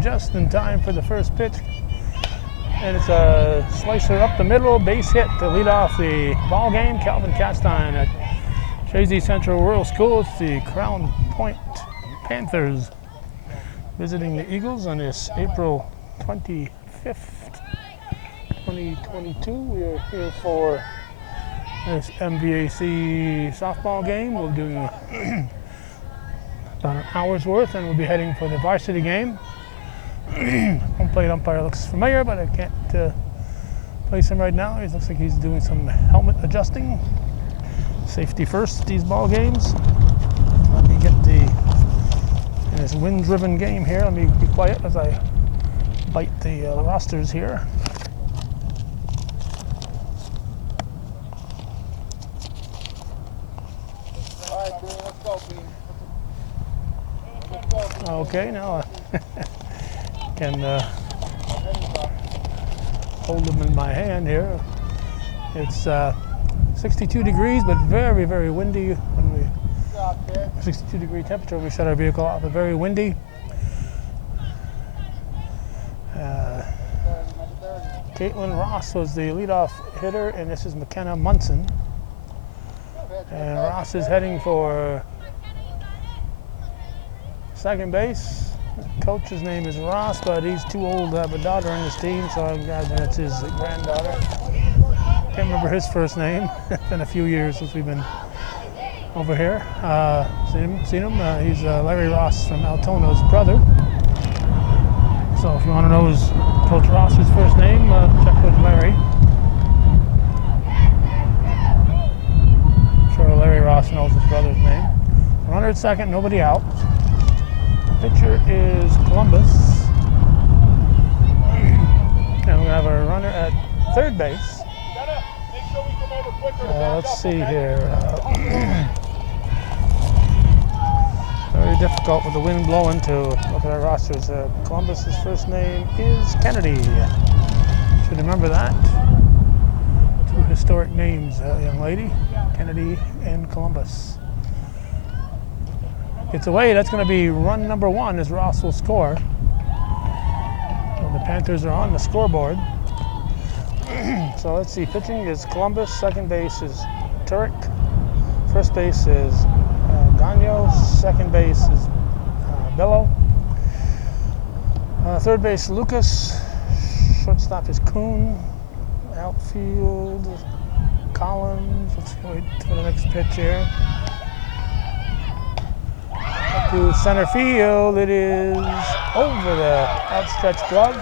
game just in time for the first pitch. And it's a slicer up the middle, base hit to lead off the ball game. Calvin Castine at Chazy Central Rural School. It's the Crown Point Panthers visiting the Eagles on this April 25th, 2022. We are here for this MVAC softball game. We'll do about an hour's worth, and we'll be heading for the varsity game. Home plate umpire looks familiar, but I can't place him right now. He looks like he's doing some helmet adjusting. Safety first, these ball games. Let me get in this wind-driven game here. Let me be quiet as I bite the rosters here. Okay, now I can hold them in my hand here. It's 62 degrees, but very, very windy. 62-degree temperature when we shut our vehicle off, but very windy. Caitlin Ross was the leadoff hitter, and this is McKenna Munson. And Ross is heading for second base. Coach's name is Ross, but he's too old to have a daughter on his team, so I'm guessing it's his granddaughter. Can't remember his first name. It's been a few years since we've been over here. Seen him? He's Larry Ross from Altona's brother. So if you want to know Coach Ross's first name, check with Larry. I'm sure Larry Ross knows his brother's name. Runner at second, nobody out. Pitcher is Columbus. And we're going to have a runner at third base. Let's see here. Very difficult with the wind blowing to look at our rosters. Columbus's first name is Kennedy. Should remember that. Two historic names, young lady. Kennedy and Columbus. Gets away, that's going to be run number one as Ross will score. And the Panthers are on the scoreboard. So let's see, pitching is Columbus, second base is Turek, first base is Gagno, second base is Bello, third base Lucas, shortstop is Kuhn, outfield Collins. Let's wait for the next pitch here. To center field, it is over the outstretched glove.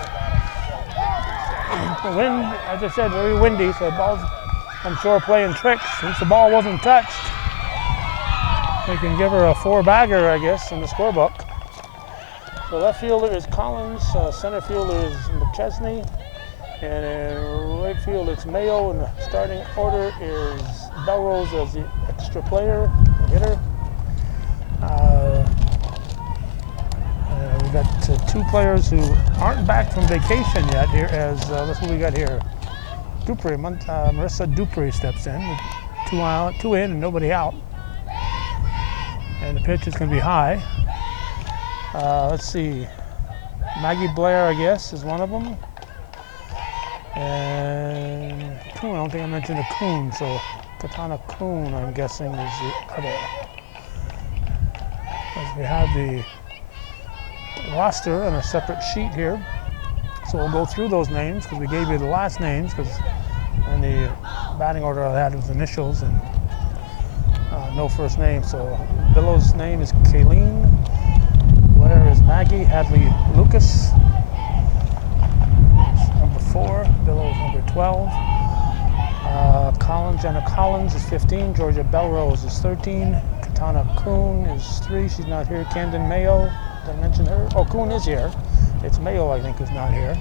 The wind, as I said, very windy, so the ball's, I'm sure, playing tricks. Since the ball wasn't touched, they can give her a four-bagger, I guess, in the scorebook. The left fielder is Collins, center fielder is McChesney, and in right field it's Mayo, and the starting order is Belrose as the extra player, the hitter. We've got two players who aren't back from vacation yet here, as that's what we got here. Dupree, Marissa Dupree steps in with two in and nobody out. And the pitch is going to be high. Let's see. Maggie Blair, I guess, is one of them. And Kuhn, I don't think I mentioned a Kuhn, so Katana Kuhn, I'm guessing, is the other. As we have the roster on a separate sheet here, so we'll go through those names because we gave you the last names, because in the batting order I had was initials and no first name. So Billow's name is Kayleen, Blair is Maggie, Hadley Lucas, number 4, Billow's number 12, Jenna Collins is 15, Georgia Belrose is 13, Katana Kuhn is 3, she's not here. Camden Mayo, did I mention her? Oh, Kuhn is here. It's Mayo, I think, who's not here.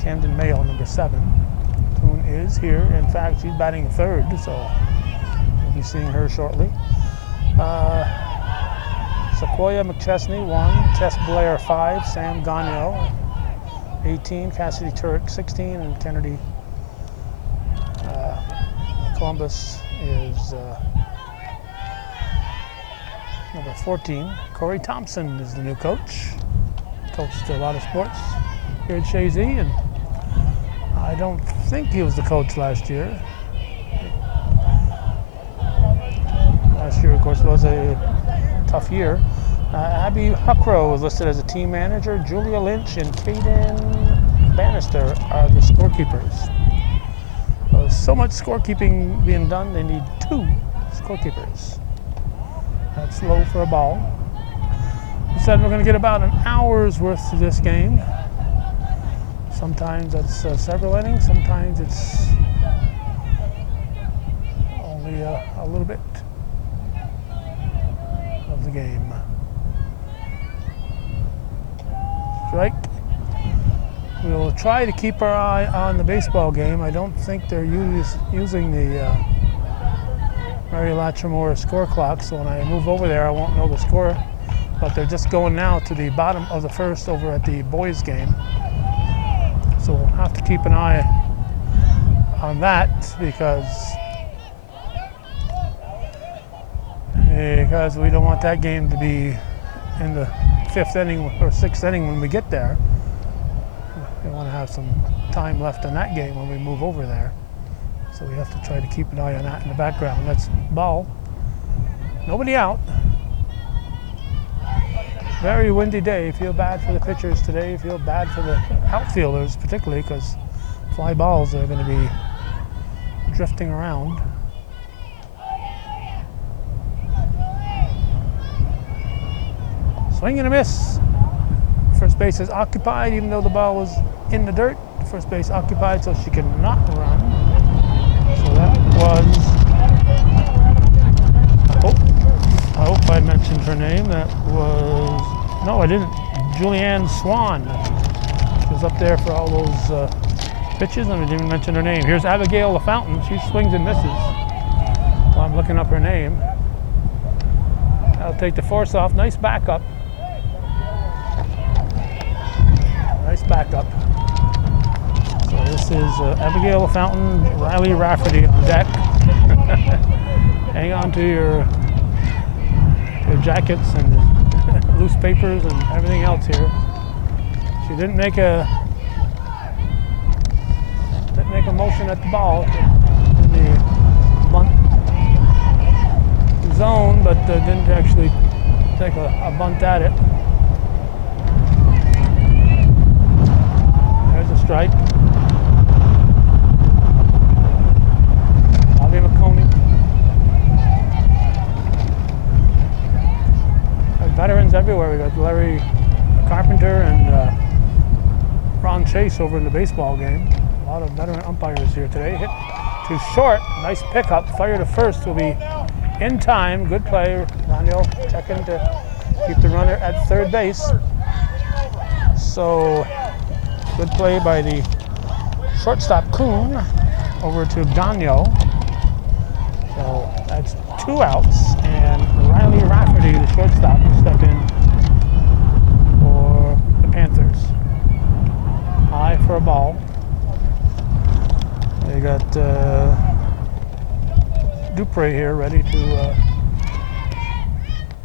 Camden Mayo, number 7. Kuhn is here. In fact, she's batting third, so we'll be seeing her shortly. Sequoia McChesney, 1. Tess Blair, 5. Sam Gagno, 18. Cassidy Turek, 16. And Kennedy Columbus is number 14. Corey Thompson is the new coach. coached a lot of sports here at Chazy, and I don't think he was the coach last year. Last year, of course, was a tough year. Abby Huckrow was listed as a team manager. Julia Lynch and Kaden Bannister are the scorekeepers. So much scorekeeping being done, they need 2 scorekeepers. That's low for a ball. We said we're going to get about an hour's worth of this game. Sometimes that's several innings, sometimes it's only a little bit of the game. Strike. We'll try to keep our eye on the baseball game. I don't think they're using the Mary Latrimore score clock, so when I move over there I won't know the score, but they're just going now to the bottom of the first over at the boys game. So we'll have to keep an eye on that because we don't want that game to be in the 5th inning or 6th inning when we get there. We want to have some time left in that game when we move over there. So we have to try to keep an eye on that in the background. That's ball. Nobody out. Very windy day. Feel bad for the pitchers today. Feel bad for the outfielders particularly because fly balls are going to be drifting around. Swing and a miss. First base is occupied even though the ball was in the dirt. First base occupied so she cannot run. So that was, I hope I mentioned her name. That was, no I didn't, Julianne Swan. She was up there for all those pitches and I didn't even mention her name. Here's Abigail LaFountain. She swings and misses while I'm looking up her name. I'll take the force off. Nice backup. Nice backup. So this is Abigail LaFountain, Riley Rafferty on deck. Hang on to your jackets and loose papers and everything else here. She didn't make a motion at the ball in the bunt zone, but didn't actually take a bunt at it. There's a strike. Bobby McConey. Got veterans everywhere. We got Larry Carpenter and Ron Chase over in the baseball game. A lot of veteran umpires here today. Hit to short. Nice pickup. Fire to first will be in time. Good play. Daniel checking to keep the runner at third base. So good play by the shortstop Kuhn over to Gagno. So that's 2 outs, and Riley Rafferty, the shortstop, will step in for the Panthers. High for a ball. They got Dupre here ready to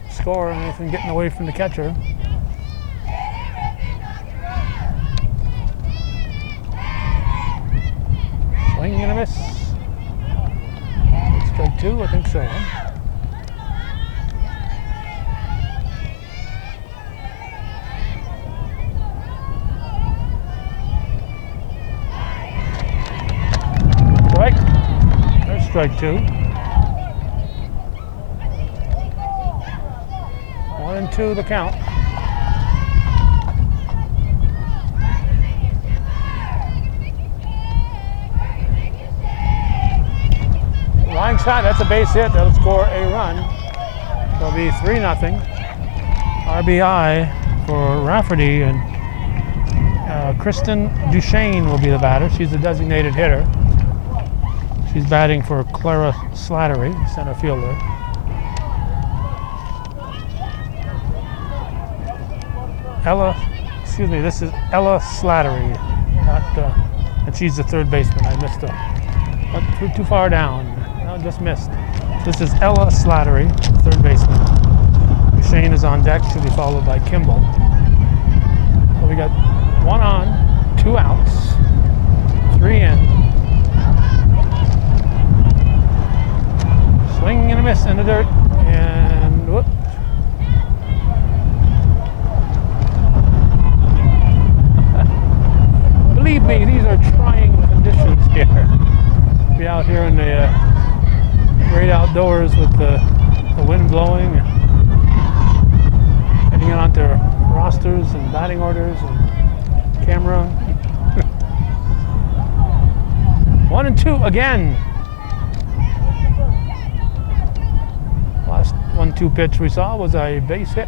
score, and anything getting away from the catcher. Swing and a miss. Strike 2, I think so. Strike. There's strike 2. 1-2 the count. Line shot, that's a base hit. That'll score a run. It'll be 3-0. RBI for Rafferty, and Kristen Duchesne will be the batter. She's the designated hitter. She's batting for Clara Slattery, center fielder. This is Ella Slattery, and she's the third baseman. I missed her. Went too far down. No, just missed. This is Ella Slattery, third baseman. Duchesne is on deck. She'll be followed by Kimball. we got 1 on, 2 outs, 3 in. Swing and a miss in the dirt, and whoops. Believe me, these are trying conditions here. Be out here in the great outdoors with the wind blowing, heading it onto rosters and batting orders and camera. 1 and 2 again. Last 1-2 pitch we saw was a base hit.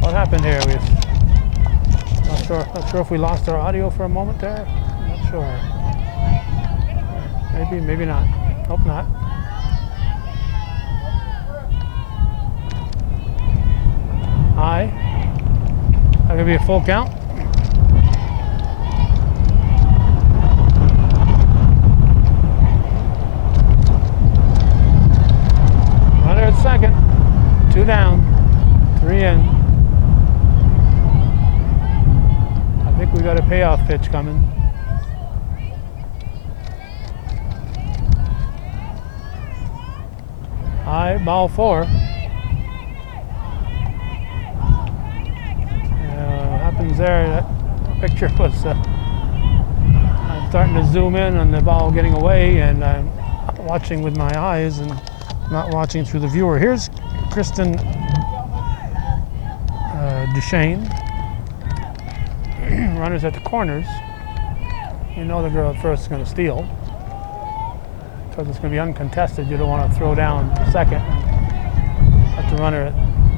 What happened here? Not sure if we lost our audio for a moment there. I'm not sure. Maybe not. Hope not. High. That could be a full count. Runner at second. 2 down. 3 in. I think we got a payoff pitch coming. High, ball 4. What happens there? That picture was. I'm starting to zoom in on the ball getting away, and I'm watching with my eyes and not watching through the viewer. Here's Kristen Duchesne. Runners at the corners. You know the girl at first is going to steal. Because it's going to be uncontested, you don't want to throw down to second. Let the runner at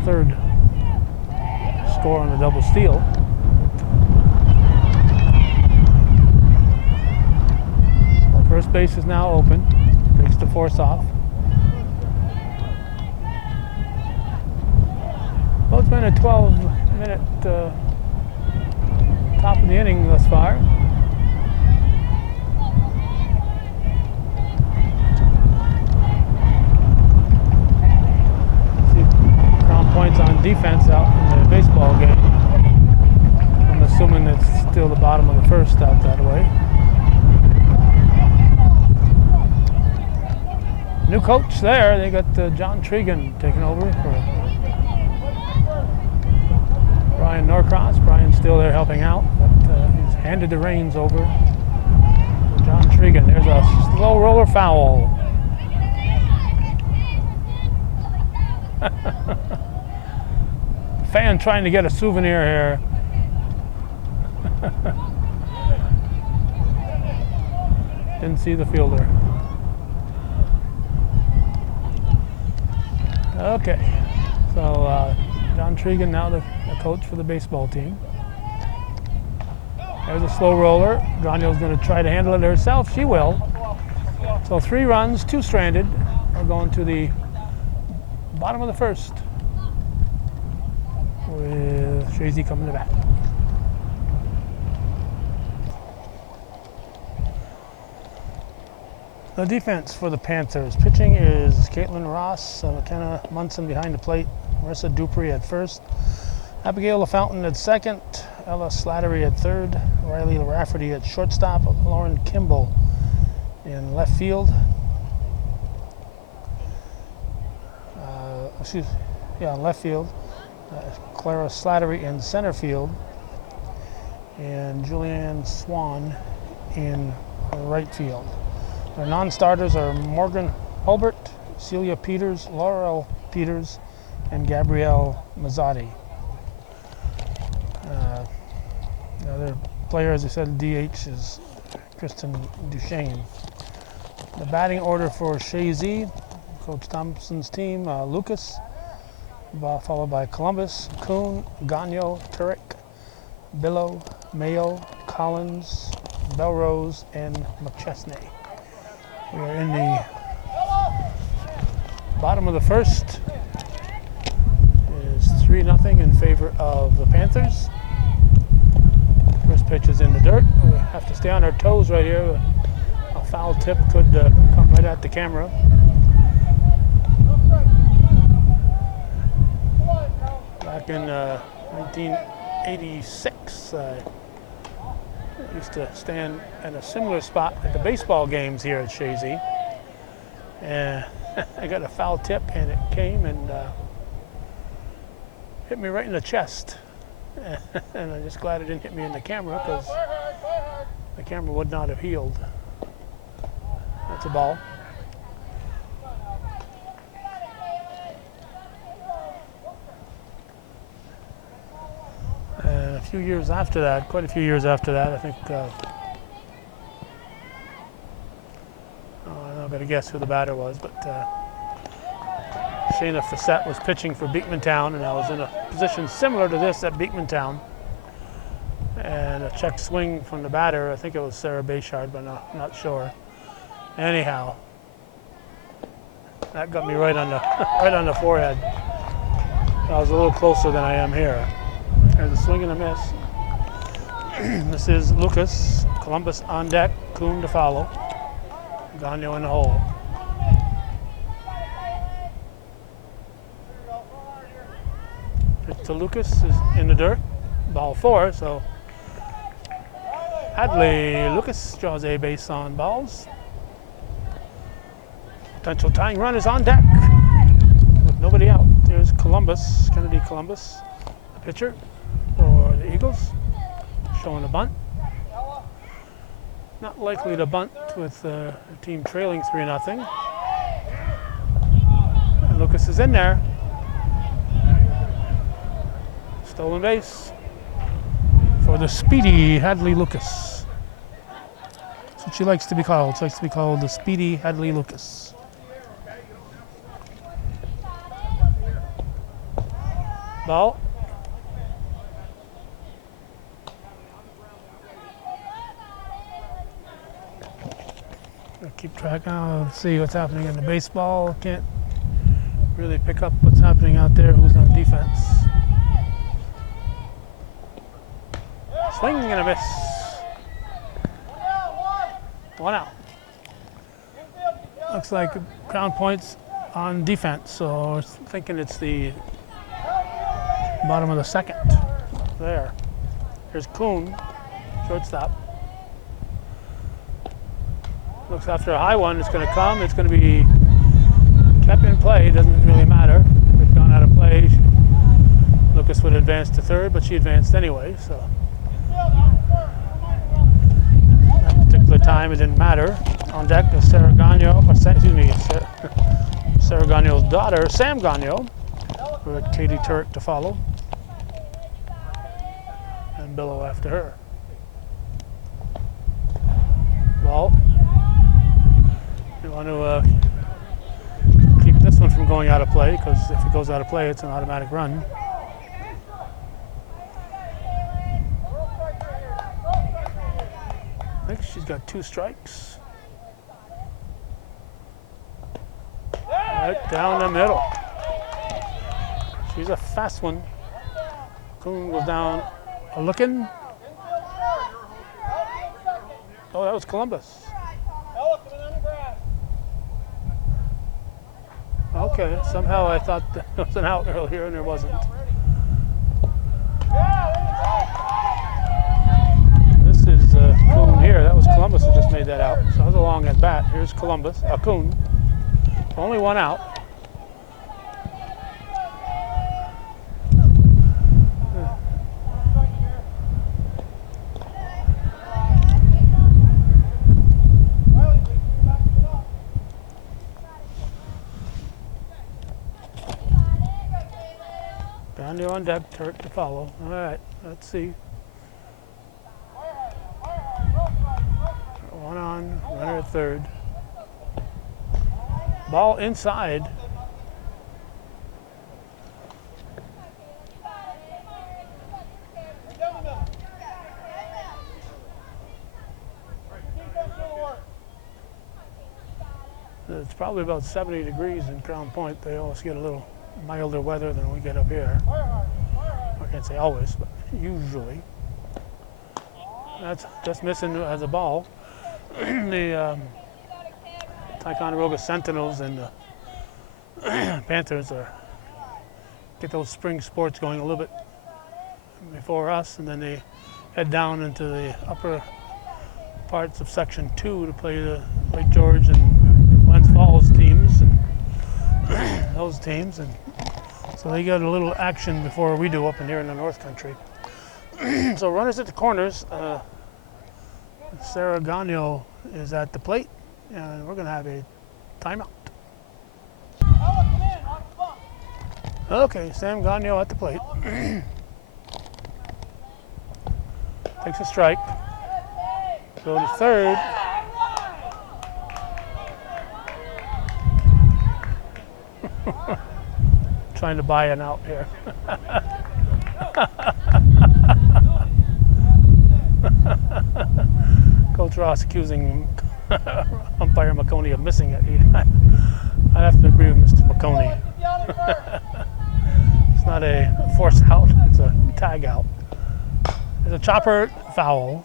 third score on a double steal. First base is now open. Takes the force off. Well, it's been a 12-minute top of the inning thus far. See Crown Point's on defense out in the baseball game. I'm assuming it's still the bottom of the first out that way. New coach there. They got John Tregan taking over for Brian Norcross. Brian's still there helping out, but he's handed the reins over to John Tregan. There's a slow roller foul. Fan trying to get a souvenir here. Didn't see the fielder. Okay, so John Tregan now the coach for the baseball team. There's a slow roller. Gagno's going to try to handle it herself. She will. So 3 runs, 2 stranded. We're going to the bottom of the first with Chazy coming to bat. The defense for the Panthers. Pitching is Caitlin Ross, McKenna Munson behind the plate, Marissa Dupree at first, Abigail LaFountain at second, Ella Slattery at third, Riley Rafferty at shortstop, Lauren Kimball in left field. Left field. Clara Slattery in center field, and Julianne Swan in right field. Their non-starters are Morgan Hulbert, Celia Peters, Laurel Peters, and Gabrielle Mazzotti. The other player, as I said, DH is Kristen Duchesne. The batting order for Chazy, Coach Thompson's team, Lucas, followed by Columbus, Kuhn, Gagno, Turek, Billow, Mayo, Collins, Belrose, and McChesney. We are in the bottom of the first. It is 3-0 in favor of the Panthers. First pitch is in the dirt. We have to stay on our toes right here. A foul tip could come right at the camera. 1986. I used to stand at a similar spot at the baseball games here at Chazy. And I got a foul tip, and it came and hit me right in the chest. And I'm just glad it didn't hit me in the camera, because the camera would not have healed. That's a ball. And a few years after that, quite a few years after that, I think, I'm not going to guess who the batter was, but Shayna Fassett was pitching for Beekmantown, and I was in a position similar to this at Beekmantown. And a check swing from the batter, I think it was Sarah Bayshard, but I'm not sure. Anyhow, that got me right on the right on the forehead. I was a little closer than I am here. There's a swing and a miss. This is Lucas, Columbus on deck, Kuhn to follow. Gagnon in the hole. Pitch to Lucas is in the dirt. Ball 4, so Hadley Lucas draws a base on balls. Potential tying run is on deck with nobody out. There's Columbus, Kennedy Columbus, the pitcher for the Eagles, showing a bunt. Not likely to bunt with the team trailing 3-0. And Lucas is in there. Stolen base for the speedy Hadley Lucas. That's what she likes to be called. She likes to be called the speedy Hadley Lucas. Ball. I'll keep track now. Let's see what's happening in the baseball. Can't really pick up what's happening out there. Who's on defense? Swing and a miss. 1 out. Looks like Crown Point's on defense, so we're thinking it's the bottom of the second. There. Here's Kuhn, shortstop. Looks after a high one. It's going to come. It's going to be kept in play. Doesn't really matter. If it had gone out of play, Lucas would advance to third, but she advanced anyway, so. That particular time, it didn't matter. On deck is Sarah Gagnon, Sarah Gagnon's daughter, Sam Gagnon, with Katie Turk to follow. And Billow after her. Ball. You want to keep this one from going out of play, because if it goes out of play, it's an automatic run. I think she's got 2 strikes. Right down the middle. She's a fast one. Kuhn goes down looking. Oh, that was Columbus. Okay, somehow I thought there was an out earlier and there wasn't. This is Kuhn here. That was Columbus who just made that out. So that was a long at bat. Here's Columbus, Kuhn. Only 1 out. Gagnon on deck, Turk to follow. All right, let's see. 1 on, runner at third. Ball inside. It's probably about 70 degrees in Crown Point. They always get a little milder weather than we get up here. I can't say always, but usually. That's just missing as a ball. The Ticonderoga Sentinels and the Panthers get those spring sports going a little bit before us, and then they head down into the upper parts of Section 2 to play the Lake George and Glens Falls teams and those teams, and so they got a little action before we do up in here in the North Country. So runners at the corners. Sarah Gagno is at the plate, and we're going to have a timeout. Okay, Sam Gagno at the plate. Takes a strike. Go to third. Trying to buy an out here. Coach Ross accusing umpire McConey of missing it. I have to agree with Mr. McConey. It's not a force out, it's a tag out. It's a chopper foul.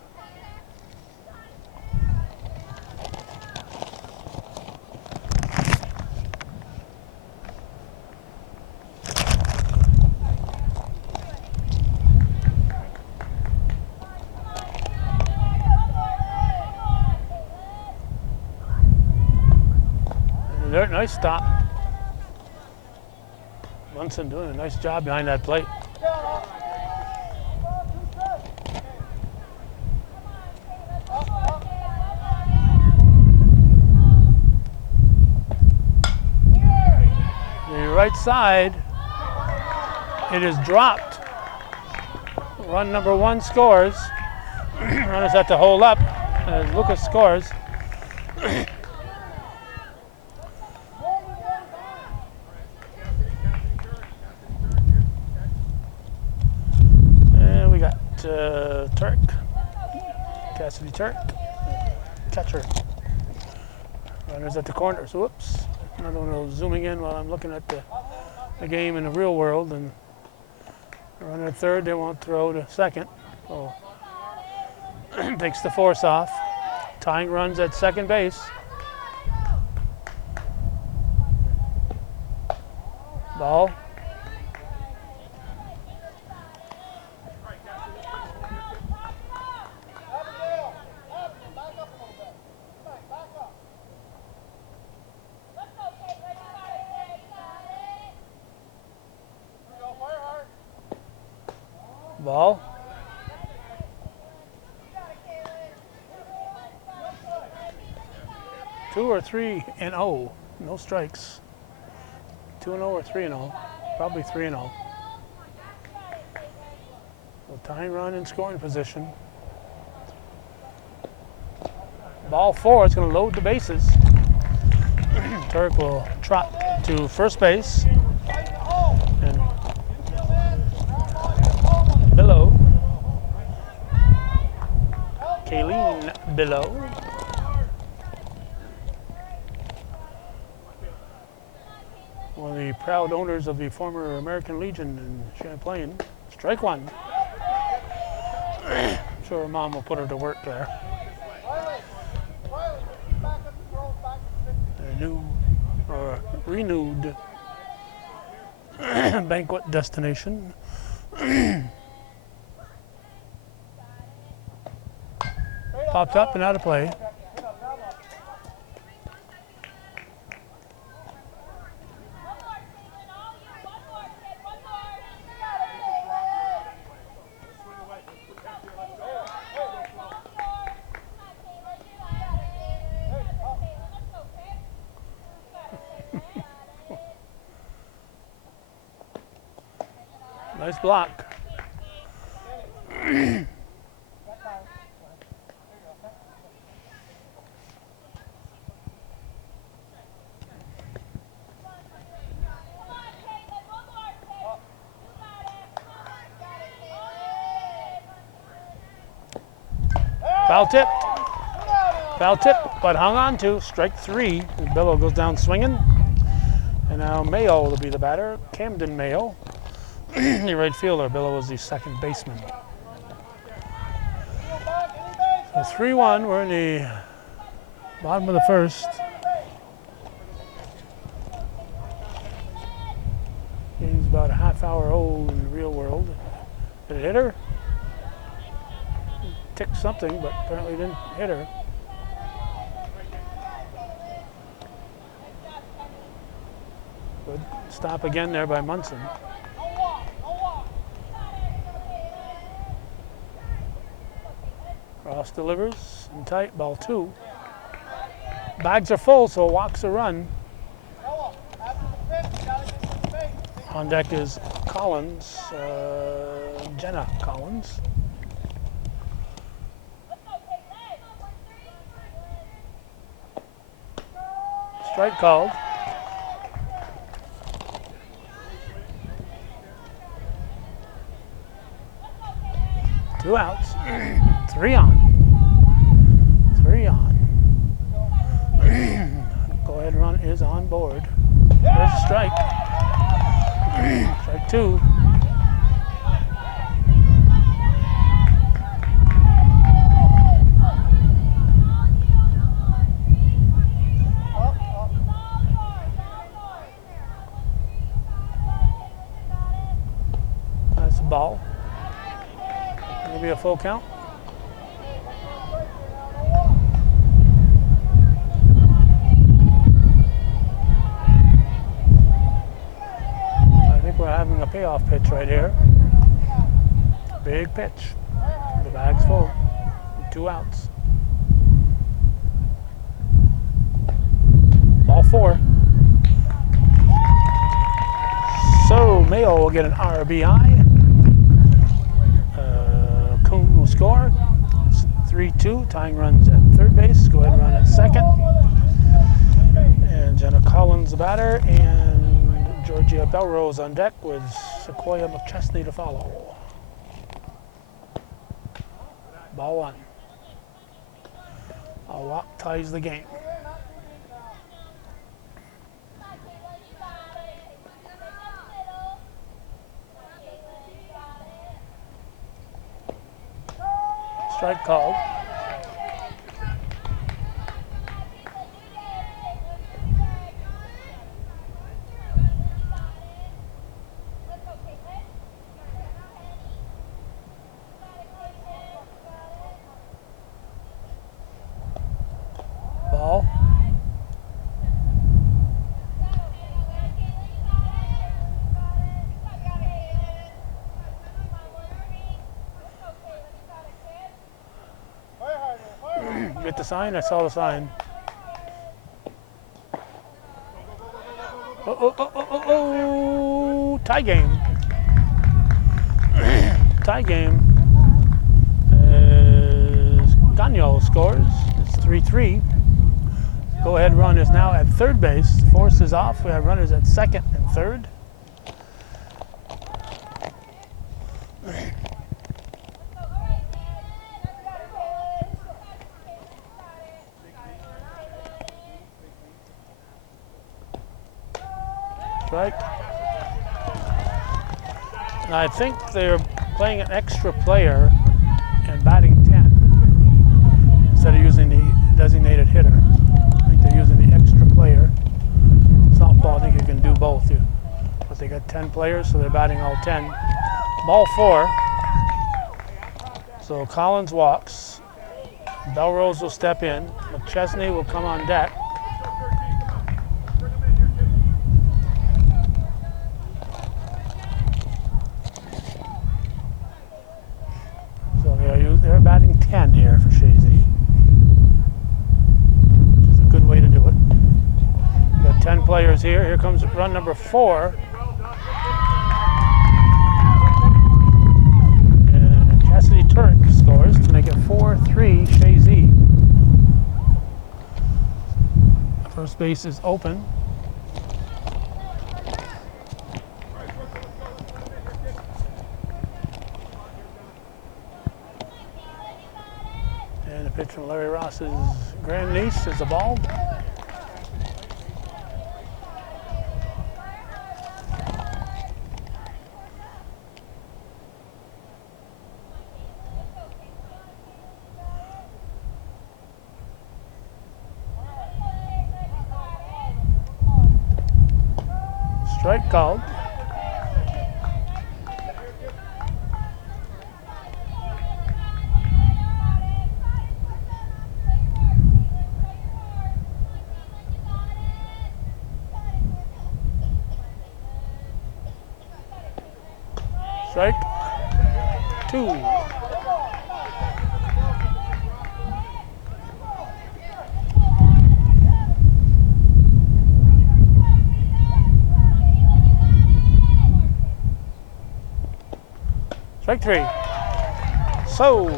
Nice stop. Munson doing a nice job behind that plate. The right side, it is dropped. Run number 1 scores. Runners have to hold up as Lucas scores. Turk, Cassidy Turk, catcher. Runners at the corners. Whoops. Another one of those zooming in while I'm looking at the game in the real world. And runner at third, they won't throw to second. So takes the force off. Tying runs at second base. Ball. Ball. Two or 3-0. No strikes. 2-0 or 3-0. Probably 3-0. So tying run in scoring position. Ball 4. It's going to load the bases. Turk will trot to first base. And below. Kayleen below. One of the proud owners of the former American Legion in Champlain. Strike one. I'm sure her mom will put her to work there. A new or renewed banquet destination. Popped up and out of play. Nice block. Foul tip. Foul tip, but hung on to. Strike 3. Bello goes down swinging. And now Mayo will be the batter. Camden Mayo. The right fielder. Bello was the second baseman. So 3-1. We're in the bottom of the first. Game's about a half hour old in the real world. Did it hit her? Ticked something, but apparently didn't hit her. Good stop again there by Munson. Ross delivers in tight, ball 2. Bags are full, so walks a run. On deck is Collins, Jenna Collins. Strike called. Two outs. 3 on. 3 on. Go ahead run is on board. There's a strike. Strike 2. That's a ball. Maybe a full count. We're having a payoff pitch right here. Big pitch. The bag's full. 2 outs. Ball 4. So Mayo will get an RBI. Kuhn will score. It's 3-2. Tying runs at third base. Go ahead and run at second. And Jenna Collins the batter, and Georgia Belrose on deck with Sequoia McChesney to follow. Ball 1. A walk ties the game. Strike called. Ball. Get the sign? I saw the sign. Oh, tie game. Tie game. Gagnon scores. It's 3-3. Go ahead run is now at third base. Force is off. We have runners at second and third. Strike. And I think they're playing an extra player and batting 10 instead of using the designated hitter. I think they're using the extra player. Softball, I think you can do both. But they got 10 players, so they're batting all 10. Ball 4. So Collins walks. Belrose will step in. McChesney will come on deck. So they're batting 10 here for Chazy. Which is a good way to do it. We got 10 players here. Here comes run number 4. And Cassidy Turk scores to make it 4-3 Chazy. First base is open. And the pitch from Larry Ross's grandniece is the ball. Strike called. Strike 2. Strike 3. So,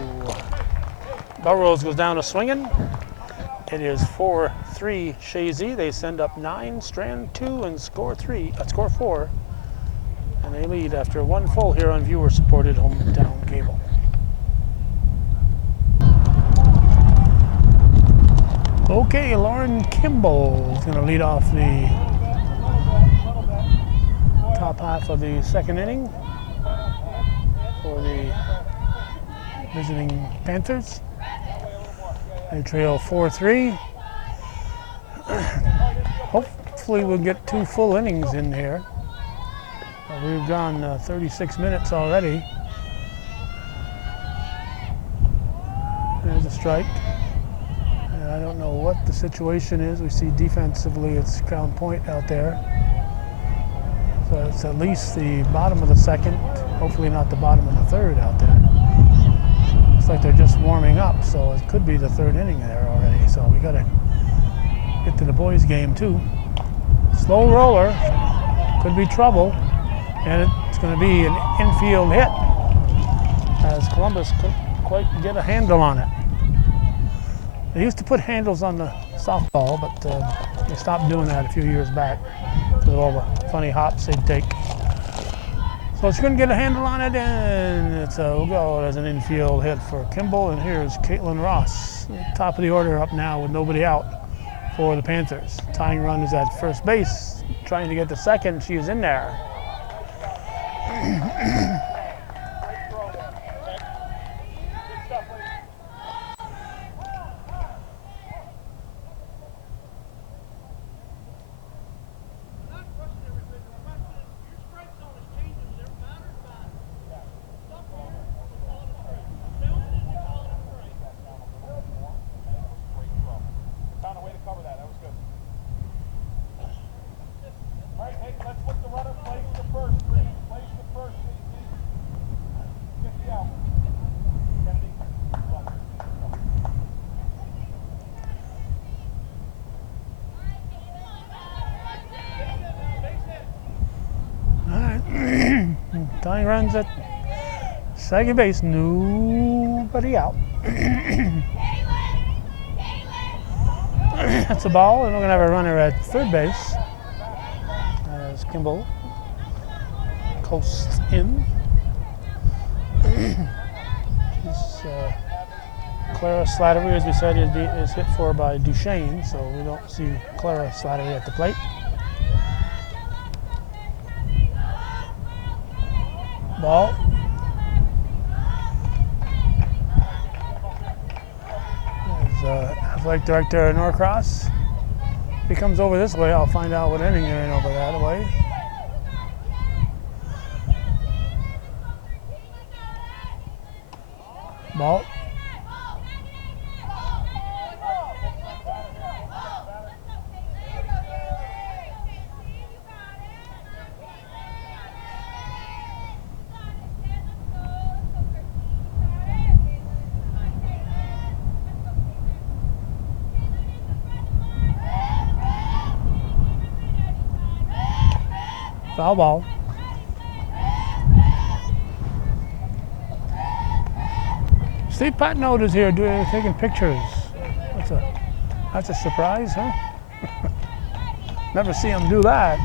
Belrose goes down to swinging. It is 4-3 Chazy. They send up 9, Strand 2, and score 4. And they lead after one full here on viewer-supported hometown cable. Okay, Lauren Kimball is going to lead off the top half of the second inning for the visiting Panthers. They trail 4-3. Hopefully we'll get 2 full innings in here. We've gone 36 minutes already. There's a strike. And I don't know what the situation is. We see defensively it's Crown Point out there. So it's at least the bottom of the second, hopefully not the bottom of the third out there. Looks like they're just warming up, so it could be the third inning there already. So we gotta get to the boys' game too. Slow roller, could be trouble, and it's gonna be an infield hit as Columbus couldn't quite get a handle on it. They used to put handles on the softball, but they stopped doing that a few years back because of all the funny hops they'd take. So it's going to get a handle on it, and we'll go as an infield hit for Kimball. And here's Caitlin Ross, top of the order up now with nobody out for the Panthers. Tying run is at first base, trying to get to second. She is in there. Tying runs at second base, nobody out. That's a ball, and we're gonna have a runner at third base as Kimball coasts in. Clara Slattery, as we said, is hit for by Duchesne, so we don't see Clara Slattery at the plate. Ball. There's athletic director Norcross. If he comes over this way, I'll find out what inning they're in over that way. Ball. Foul ball. Steve Patnode is here taking pictures. That's a surprise, huh? Never see him do that.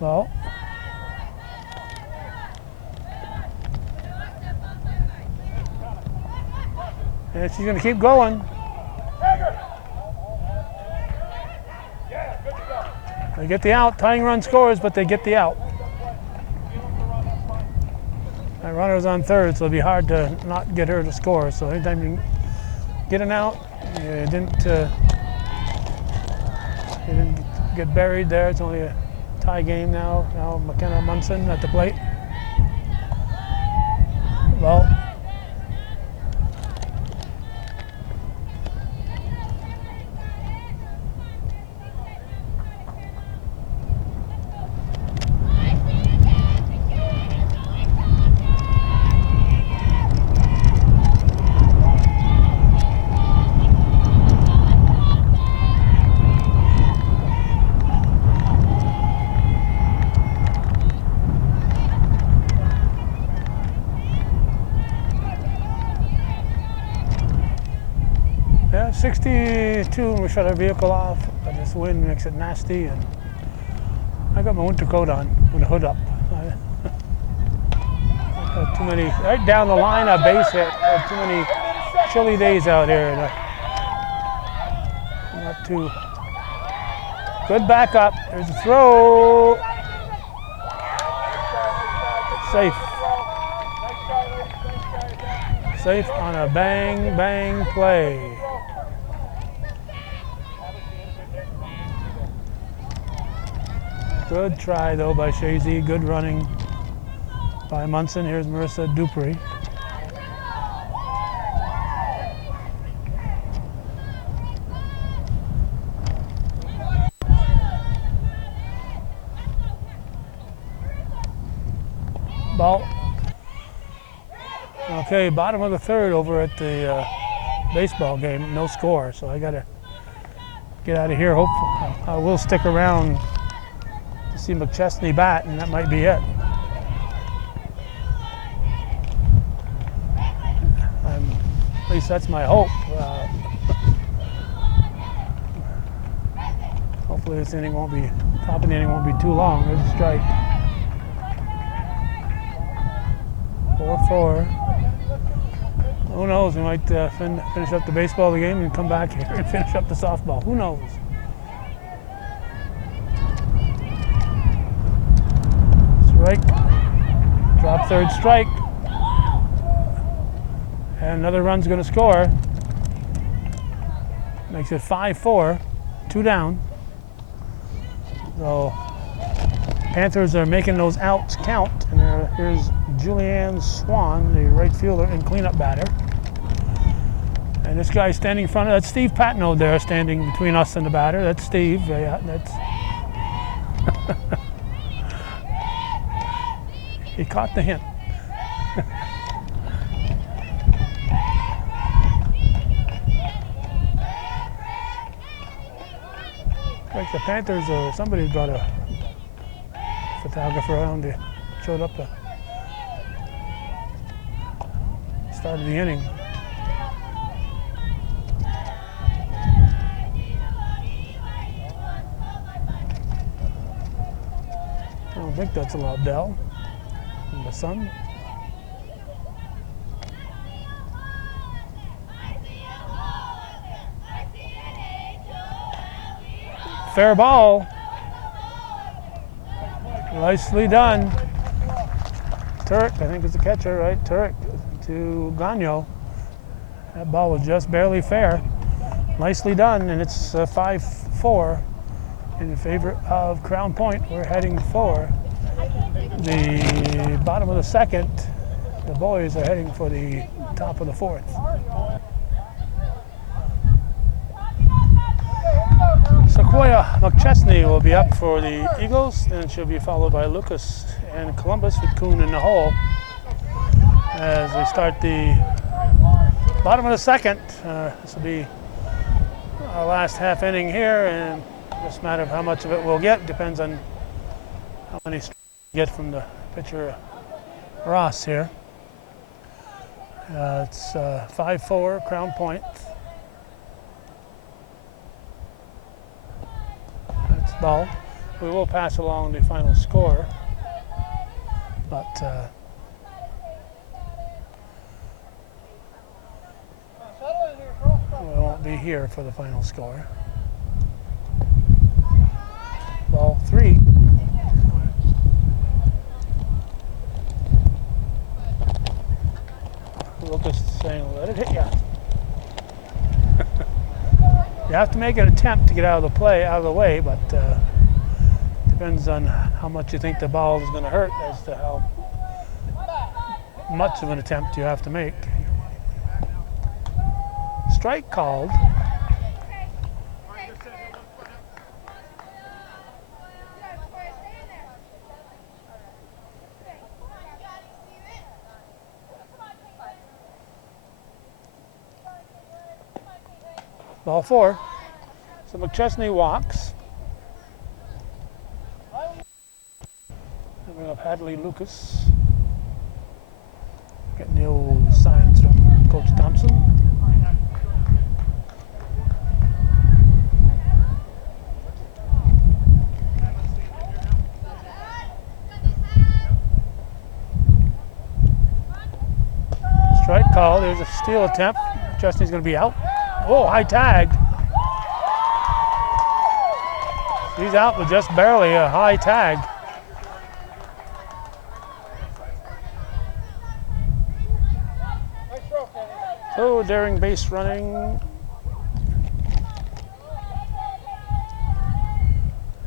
Well. And she's going to keep going. They get the out. Tying run scores, but they get the out. That runner's on third, so it'll be hard to not get her to score. So anytime you get an out, you didn't get buried there. It's only a tie game now. Now McKenna Munson at the plate. Well. Yeah, 62 when we shut our vehicle off. But this wind makes it nasty, and I got my winter coat on with the hood up. I've had too many, right down the line, a base hit. I had too many chilly days out here. Not too good backup. There's a throw. Safe. Safe on a bang, bang play. Good try though by Chazy. Good running by Munson. Here's Marissa Dupree. Ball. Okay, bottom of the third over at the baseball game. No score, so I gotta get out of here. Hopefully, I will stick around to see McChesney bat, and that might be it. At least that's my hope. Hopefully this inning won't be, top of the inning won't be too long. There's a strike. 4-4. Who knows? We might finish up the baseball game and come back here and finish up the softball. Who knows? Strike. Drop third strike. And another run's going to score. Makes it 5-4. 2 down. So Panthers are making those outs count. And here's Julianne Swan, the right fielder and cleanup batter. And this guy standing in front of, that's Steve Patno there, standing between us and the batter. That's Steve. Yeah, that's. He caught the hint. Like the Panthers or somebody brought a photographer around. They showed up to start of the inning. I don't think that's a Lobdell in the sun. Fair ball. Nicely done. Turek, I think it's the catcher, right? Turek to Gagnon. That ball was just barely fair. Nicely done, and it's 5-4 in favor of Crown Point. We're heading for the bottom of the second. The boys are heading for the top of the fourth. Sequoia McChesney will be up for the Eagles, and she'll be followed by Lucas and Columbus with Kuhn in the hole as we start the bottom of the second. This will be our last half inning here, and just a matter of how much of it we'll get. Depends on how many strikes we get from the pitcher Ross here. It's 5-4 Crown Point. That's ball. We will pass along the final score, but we won't be here for the final score. Ball 3. Lucas saying, let it hit ya. You have to make an attempt to get out of the way, but depends on how much you think the ball is going to hurt as to how much of an attempt you have to make. Strike called. Ball 4. So McChesney walks. And we have Hadley Lucas. Getting the old signs from Coach Thompson. steal attempt. Justin's going to be out. Oh, high tag. He's out with just barely a high tag. So daring base running.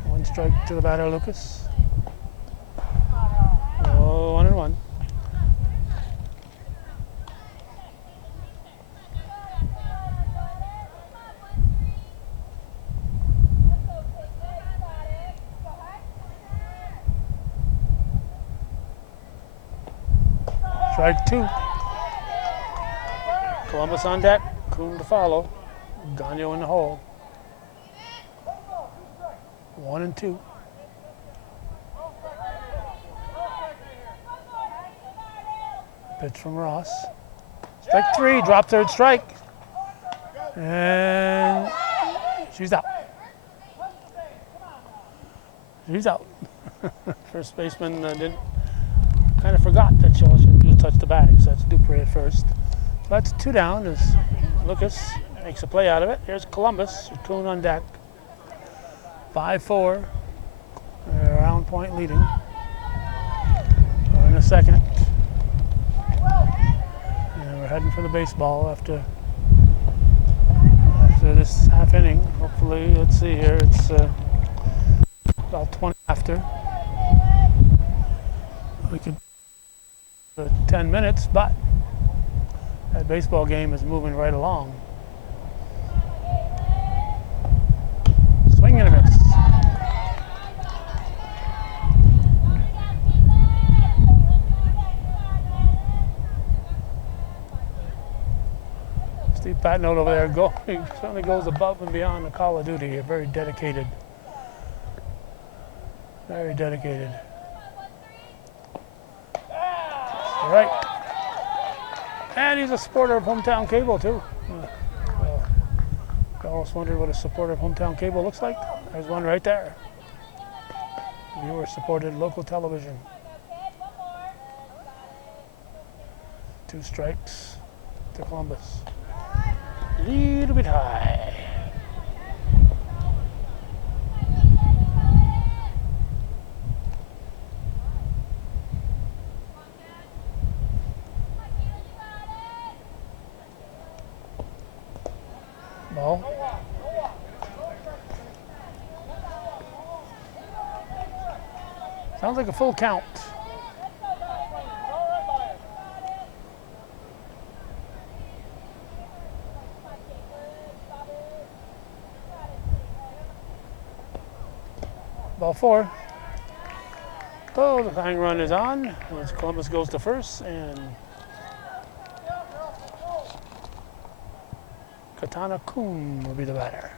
One strike to the batter, Lucas. Oh, 1-1. Strike 2. Columbus on deck. Kuhn to follow. Gagno in the hole. 1-2. Pitch from Ross. Strike 3. Drop third strike. And she's out. She's out. First baseman kind of forgot that all she had to do was touch the bag. So that's Dupree at first. So that's 2 down as Lucas makes a play out of it. Here's Columbus. Kuhn on deck. 5-4. Round point leading. We're in the second. And we're heading for the baseball after this half inning. Hopefully, let's see here. It's about 20 after. We could 10 minutes, but that baseball game is moving right along. Swing and a miss. Steve Patnote over there certainly goes above and beyond the call of duty. Very dedicated. Very dedicated. All right. And he's a supporter of Hometown Cable, too. I always wondered what a supporter of Hometown Cable looks like. There's one right there. Viewer-supported local television. 2 strikes to Columbus. A little bit high. Ball. Sounds like a full count. Ball 4. Oh, the tying run is on as Columbus goes to first, and Katana Kuhn will be the batter.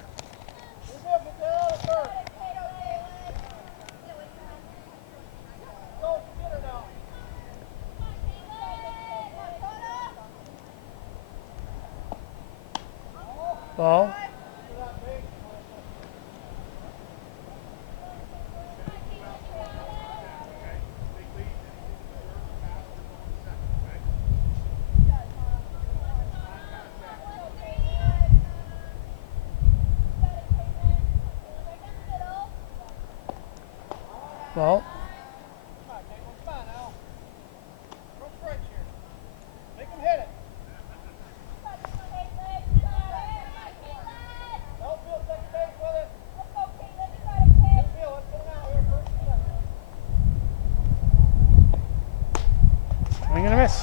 Ball. Ball. Swing and a miss.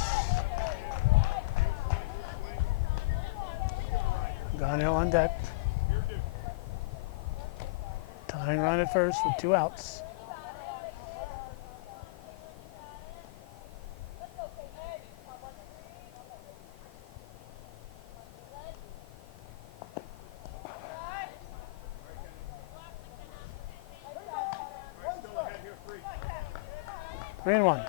Gagno on deck. Tying run at first with 2 outs. Three and 1.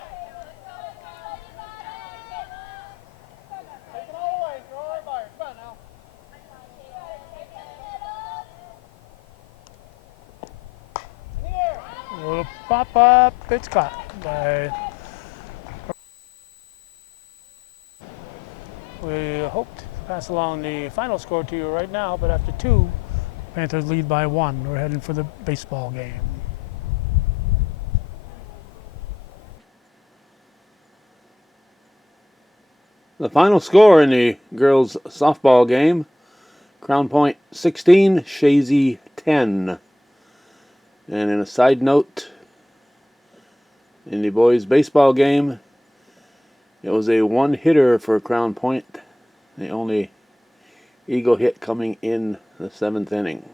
A little pop up. It's caught by. We hope pass along the final score to you right now, but after 2, Panthers lead by 1. We're heading for the baseball game. The final score in the girls' softball game, Crown Point 16, Chazy 10. And in a side note, in the boys' baseball game, it was a one-hitter for Crown Point. The only Eagle hit coming in the 7th inning.